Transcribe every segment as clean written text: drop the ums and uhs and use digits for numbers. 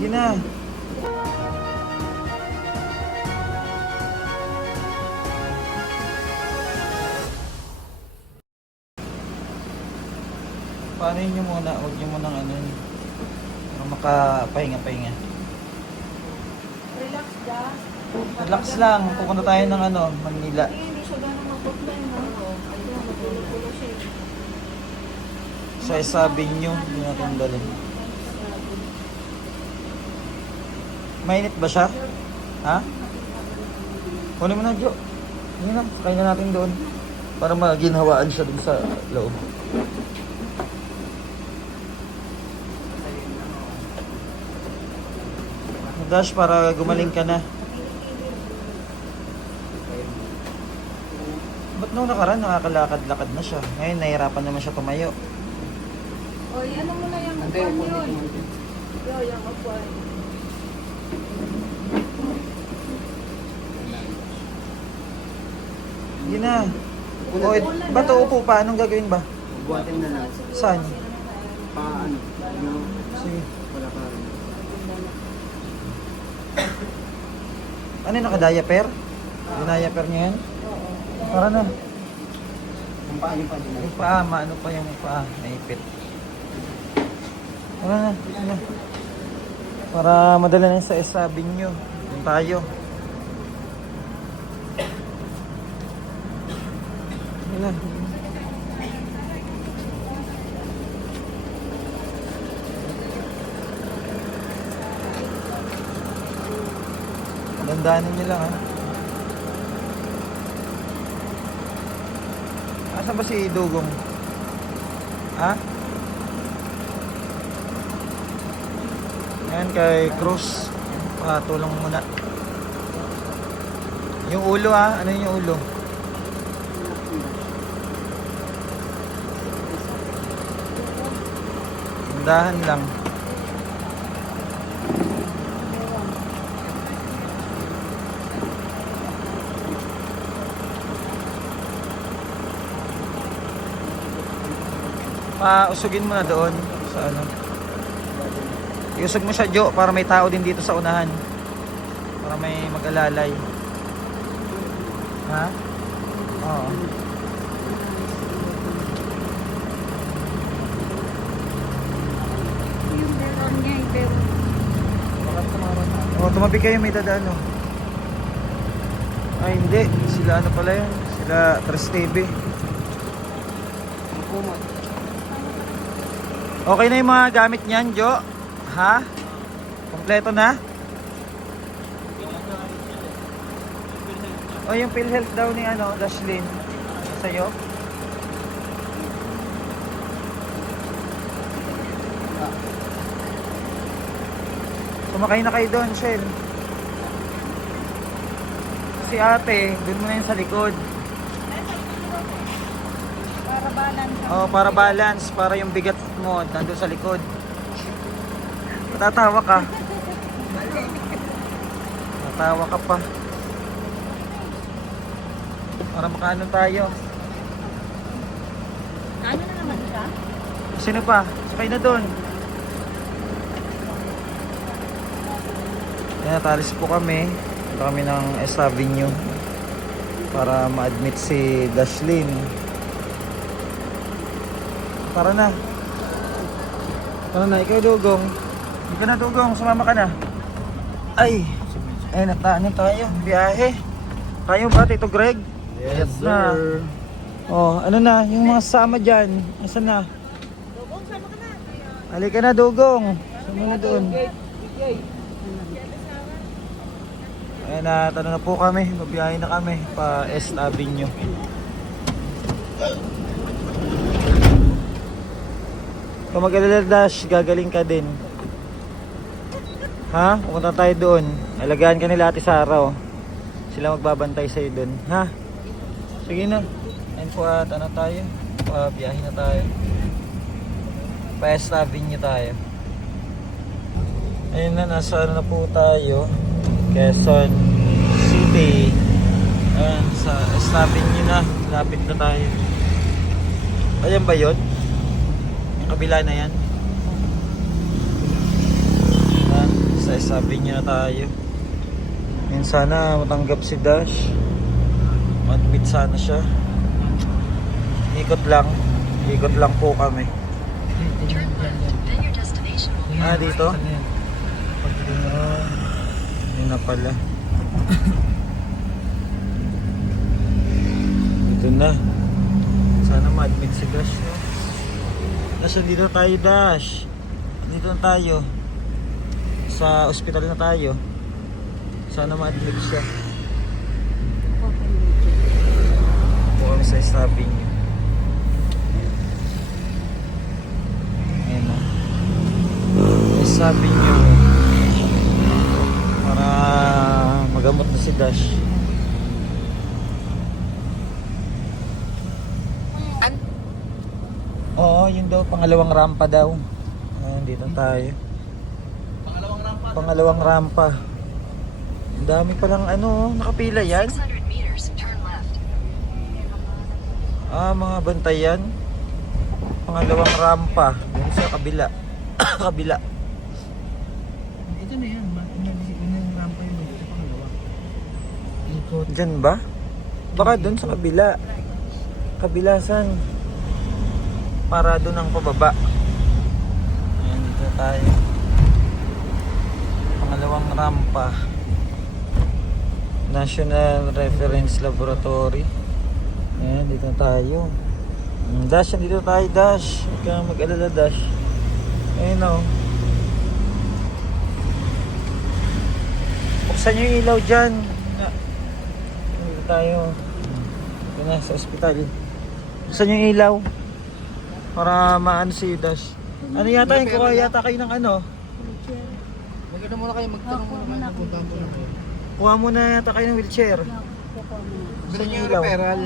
Sige na. Paano nyo muna? Huwag nyo munang ano yun. Para makapahinga-pahinga. Relax ka. Relax lang. Pupunta tayo ng ano, Manila. Hindi siya ganun mag-offline, no? Ayun, magulo-gulo siya. Sa isabi nyo, hindi natin dalhin. Mainit ba siya? Ha? Kunin mo na, Jo. Hindi na, sakay na natin doon. Para maginhawaan siya dun sa loob. Dash, para gumaling ka na. Ba't nung nakaraan nakakalakad-lakad na siya? Ngayon nahihirapan naman siya tumayo. Oy, ano mo na yung upuan yun? Yo, yung upuan. Hindi na. O, ba't uupo pa? Anong gagawin ba? Buhatin na lang. Saan? Paano? Ano? Sige. Wala pa. Ano yung naka-diaper? Dinayaper niya yan? Tara na. Ang paa niyo pa din. Yung paa, maano pa yung paa? Naipit. Tara na. Tara na. Para madala na sa isabi nyo. Yung tayo. Yun na. Dandanin nyo lang, ha. Asan ba si Dugong? Ha? Ayan kay Cruz. Tulong muna. Yung ulo, ha? Ano yung ulo? Dahan lang. Usugin mo na doon sa ano. Iusog mo siya, Jo, para may tao din dito sa unahan. Para may mag-alalay. Ha? Oo. Yung meron niya, pero... Oh, tumabi kayo, may dadaan, oh. Ay, hindi. Sila ano pala yun? Sila Tres TV. Okay na yung mga gamit niyan, Jo? Ha? Kompleto na? O yung PhilHealth daw ni ano, Dashlyn. Sa'yo? Sumakay na kayo doon, Shell. Si ate, doon mo na yun sa likod. Para balance. Oh, para balance, para yung bigat mo nandun sa likod. Matatawa ka. Matatawa ka pa. Para makaano tayo. Ano na naman siya? Sino pa? Sakay na doon. Yan, natalis po kami. Punta kami ng S Avenue para ma-admit si Dashlyn. Tara na. Tara na, ikaw Dugong. Hindi ka na Dugong, sumama ka na. Ay, nataano tayo, biyahe. Kayo ba, Tito Greg? Yes, Na. sir. Oh, ano na, yung mga sama dyan, asan na? Dugong, sama ka na. Halika na Dugong. Sama na doon. Ayan na, tanong na po kami, babiyahe na kami pa S Avenue. Kung mag-alala Dash, gagaling ka din. Ha? Pupunta tayo doon. Alagaan ka nila Ate Sara, oh. Sila magbabantay sa'yo doon. Ha? Sige na. Ayun po at ano tayo? Biyahe na tayo. Pa S Avenue tayo. Ayun na, nasa ano na po tayo. Quezon City. Ayan, sa S Avenue na. Lapit na tayo. Ayan ba yun? Yung kabila na yan. Ayan, Sabi niya na tayo. Ngayon sana matanggap si Dash. Admit sana siya. Ikot lang po kami. Ah, dito? Yun na pala. Dito na. Sana ma-admit si Dash, no? Dash, dito tayo, Dash. Dito na tayo. Sa ospital na tayo. Sana ma-admit siya. Po kami sa sabi niyo. Ayan na. Sabi niyo para magamot na si Dash. Oo, yun daw, pangalawang rampa daw. Ayan, dito tayo. Pangalawang rampa. Ang dami palang ano, nakapila yan. 600 meters, turn left. Ah, mga bantayan. Pangalawang rampa. Dito sa kabila. Kabila. Ito na yan. Yun yung rampa yun. Ito pangalawa. Ikot. Diyan ba? Baka doon sa kabila. Kabilasan. Para doon ang pababa. Ayan, dito tayo. Pangalawang rampa. National Reference Laboratory. Ayan, dito tayo. Dash, dito tayo, Dash. Huwag kang mag-alala, Dash. Ayan o. Buksan nyo yung ilaw dyan. Dito tayo. Dito na sa ospital. Buksan nyo yung ilaw. Para maano si Dash. Ano yata yung kuha yata kayo ng ano? Maganda muna kayo. Magtanong muna kayo. Magpunta muna kayo. Kuha muna yata kayo ng wheelchair. Gusto niyo yung referral?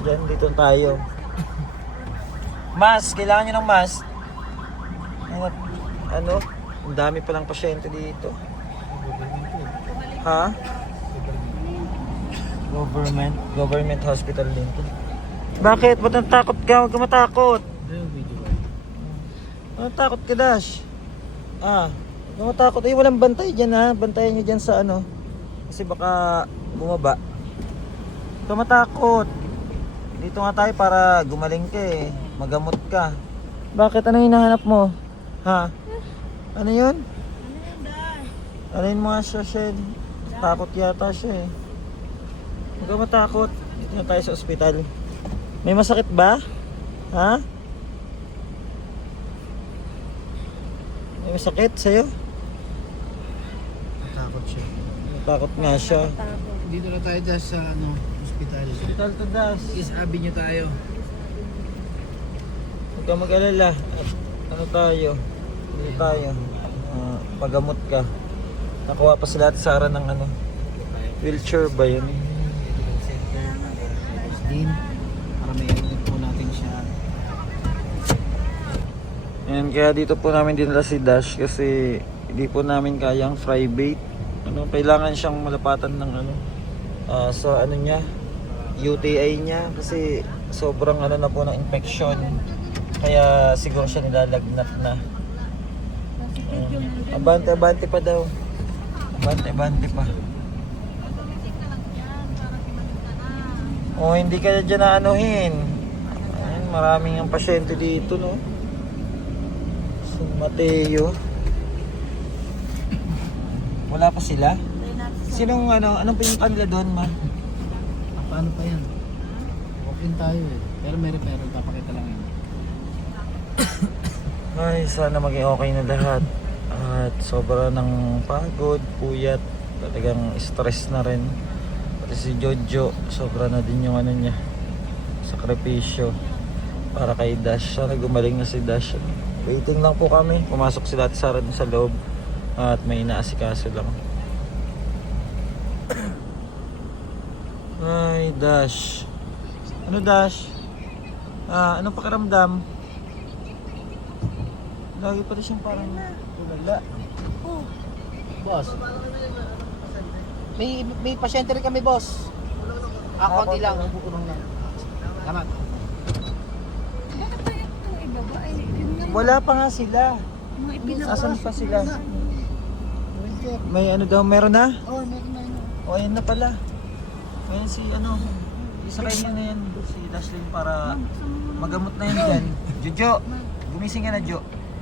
Diyan, dito tayo. Mas, kailangan nyo ng mas. Ano? Ang dami palang pasyente dito. Ha? Government hospital din to. Bakit? Ba't natakot ka? Huwag ka matakot. Natakot ka, Dash. Huwag ka matakot. Eh, walang bantay dyan, ha. Bantayan nyo dyan sa ano. Kasi baka bumaba. Huwag ka matakot. Dito nga tayo para gumaling ka eh. Magamot ka. Bakit? Ano yung hinahanap mo? Ha? Ano yun? Ano yun mga siya, Shed? Takot yata siya eh. Huwag ka matakot. Dito na tayo sa ospital. May masakit ba? Ha? May masakit sa'yo? Natakot siya. Takot nga siya. Dito na tayo dyan sa hospital. Hospital to Das. Isabi niyo tayo. Huwag ka mag-alala. At ano tayo? Dito tayo. Pagamot ka. Nakuha pa sila at Sara ng ano. Wheelchair ba yun? Din. Para may edit po natin siya. Ayan, kaya dito po namin dinala si Dash kasi hindi po namin kayang private. Ano, kailangan siyang malapatan ng ano sa ano niya, UTI niya kasi sobrang ano na po ng infection. Kaya siguro siya nilalagnat na. Abante pa daw. Abante pa. Oh, hindi ka dyan na anuhin. Ayan, maraming ang pasyente dito, no? San Mateo. Wala pa sila? Sinong anong pinunta nila doon, ma? Paano pa yan? Walk-in tayo eh. Pero may referral. Papakita lang yan. Ay, sana maging okay na lahat. At sobra ng pagod, puyat, talagang stress na rin. Pati si Jojo, sobra na din yung ano niya, sakripisyo para kay Dash. Sana gumaling na si Dash. Waiting lang po kami. Pumasok sila at Sara din sa loob at may inaasikaso lang. Ay, Dash. Ano, Dash? Anong pakiramdam? Lagi pa rin siyang parang tulala. Boss. May pasyente rin kami, boss. Konti lang. Tama. Wala pa nga sila. Mga ipinapasok. Asan pa sila? May ano daw, meron na? Oh, meron na yun. O, ayun na pala. Ayun si ano, isakay niya na yan, si Dashlyn para magamot na yan dyan. Jojo, gumising ka na Jo.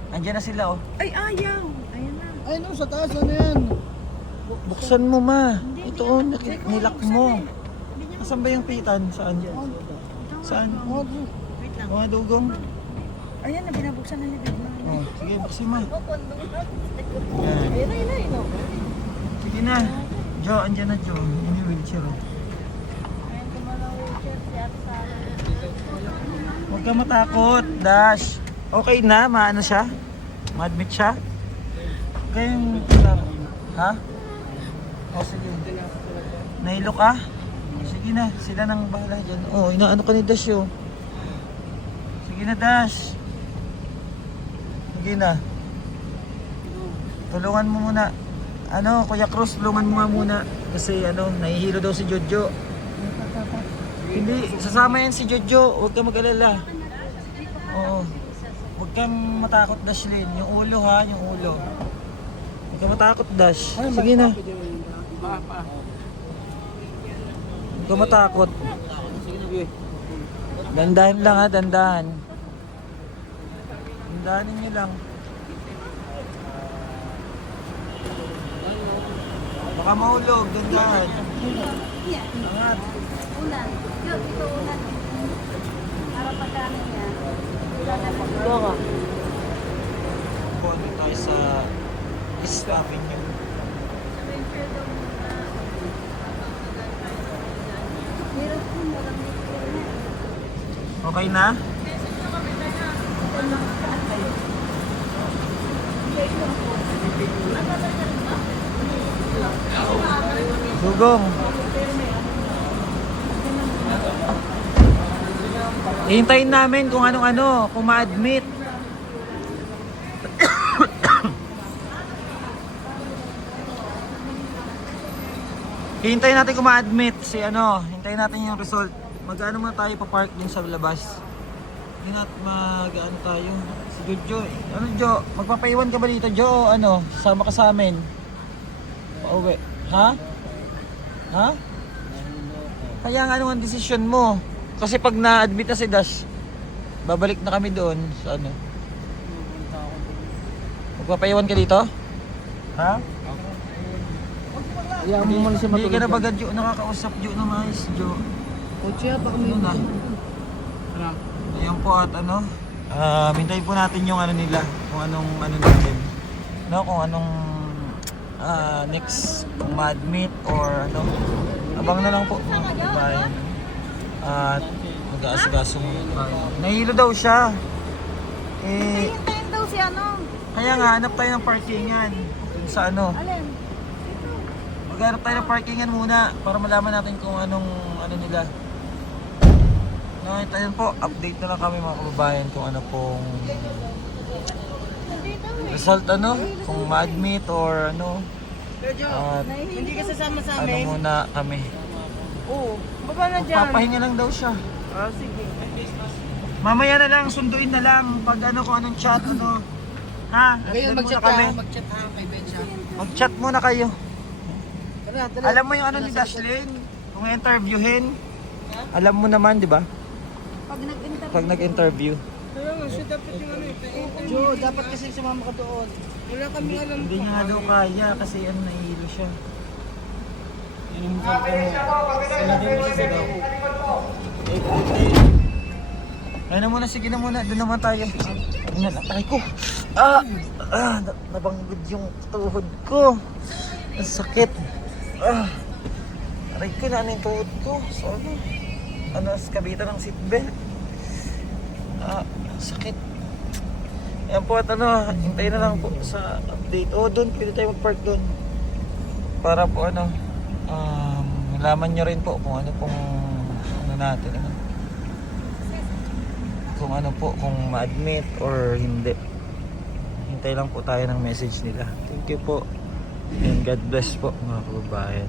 Andiyan na sila oh. Ay, ayaw. Ayan na. Ay, no, sa taas, ano yan? Buksan mo ma. Ito oh, nilak mo. Saan ba yung pitan? Saan? Saan? Wait lang. Mga dugong. Ayan na, binabuksan na ni Bigma. Oh, sige, buksin mo. Yan. Ayun na, ayun na, ayun na. Sige na. Jo, andyan na Jo. Yun yung wheelchair oh. Ayun, tumalang wheelchair si Ate Sara. Huwag ka matakot, Dash. Okay na, maano siya? Ma-admit siya? Kayong... Ha? O sige. Nailo ka? Sige na, sila nang bahala dyan. Oh, inaano ka ni Dash yun. Sige na, Dash. Sige na. Tulungan mo muna. Ano, Kuya Cruz, tulungan mo nga muna. Kasi ano, nahihilo daw si Jojo. Hindi, sasama yan si Jojo. Huwag ka mag-alala. Oo. Huwag kang matakot, Dashlyn. Yung ulo ha, yung ulo. Huwag kang matakot, Dash. Sige na. Huwag kang matakot. Dandahan lang ha, dandahan. Dandahanin nyo lang. Baka mahulog, dandahan. Angat. Ulan. Yun, ito ulan. Para pagkanin niya. Ulan na lang. Ito ka. Punta tayo sa East Avenue. Meron po, marami po na. Okay na? Dugong. Hintayin namin kung anong-ano, kung ma-admit. Hintayin natin kung ma-admit si ano, hintayin natin yung result. Mag-ano muna tayo pa-park din sa labas. Hindi natin mag-ano tayo. Si Jojo, ano Jo, magpapaiwan ka ba dito Jo o ano, sama ka sa amin? Pauwi. Ha? Ha? Kaya nga ano ang desisyon mo? Kasi pag na-admit na si Dash, babalik na kami doon sa ano. Magpapaiwan ka dito? Ha? Iyan mo muna siya Hindi ka matulog. na bagad Jo, nakakausap Jo na maayos Jo. Kutsi pa kami. Ano na? Ayun po at ano, hintayin po natin yung ano nila, kung anong ano natin. No, kung anong next, kung ma-admit or ano. Abang na lang po mga kababayan. At mag-aasikaso muna tayo. Nahilo daw siya. Eh, Hintayin daw si ano. kaya nga, hanap tayo ng parkingan. Dun sa ano. Alin? Maghanap tayo ng parkingan muna para malaman natin kung anong ano nila. No, tayo po, update na lang kami mga kababayan kung ano pong result ano, kung ma-admit or ano. At Hindi ka sasama sa ano muna kami. Oo. Baba na dyan. Papahinga lang daw siya. Ah, sige. Mamaya na lang, sunduin na lang pag ano kung anong chat ano. Ha? Ngayon, Update mag-chat muna kami. ha. Mag-chat ha, kay Bencha. Mag-chat muna kayo. Tara, tara. Alam mo yung ano ni Dashlyn? Kung interviewin, alam mo naman, di ba? Pag nag-interview. Pag nag-interview. Kaya nga, siya dapat yung ano Jo, dapat kasi sumama ka doon. Wala kami alam. Hindi niya nga daw kaya kasi ano, nahihilo siya. Ayun na muna, sige na muna, doon naman tayo. Ayun na, atay ko. Nabanggod yung tuhod ko. Ang sakit. Aray ko na, ano yung tuhod ko? So ano, kabitan ng seatbelt. Sakit. Ayan po at ano, hintayin na lang po sa update. Doon, pwede tayo mag-park doon. Para po ano, malaman nyo rin po kung ano pong ano natin. Ano. Kung ano po, kung ma-admit or hindi. Hintay lang po tayo ng message nila. Thank you po. And God bless po mga kababayan.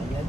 Ayan.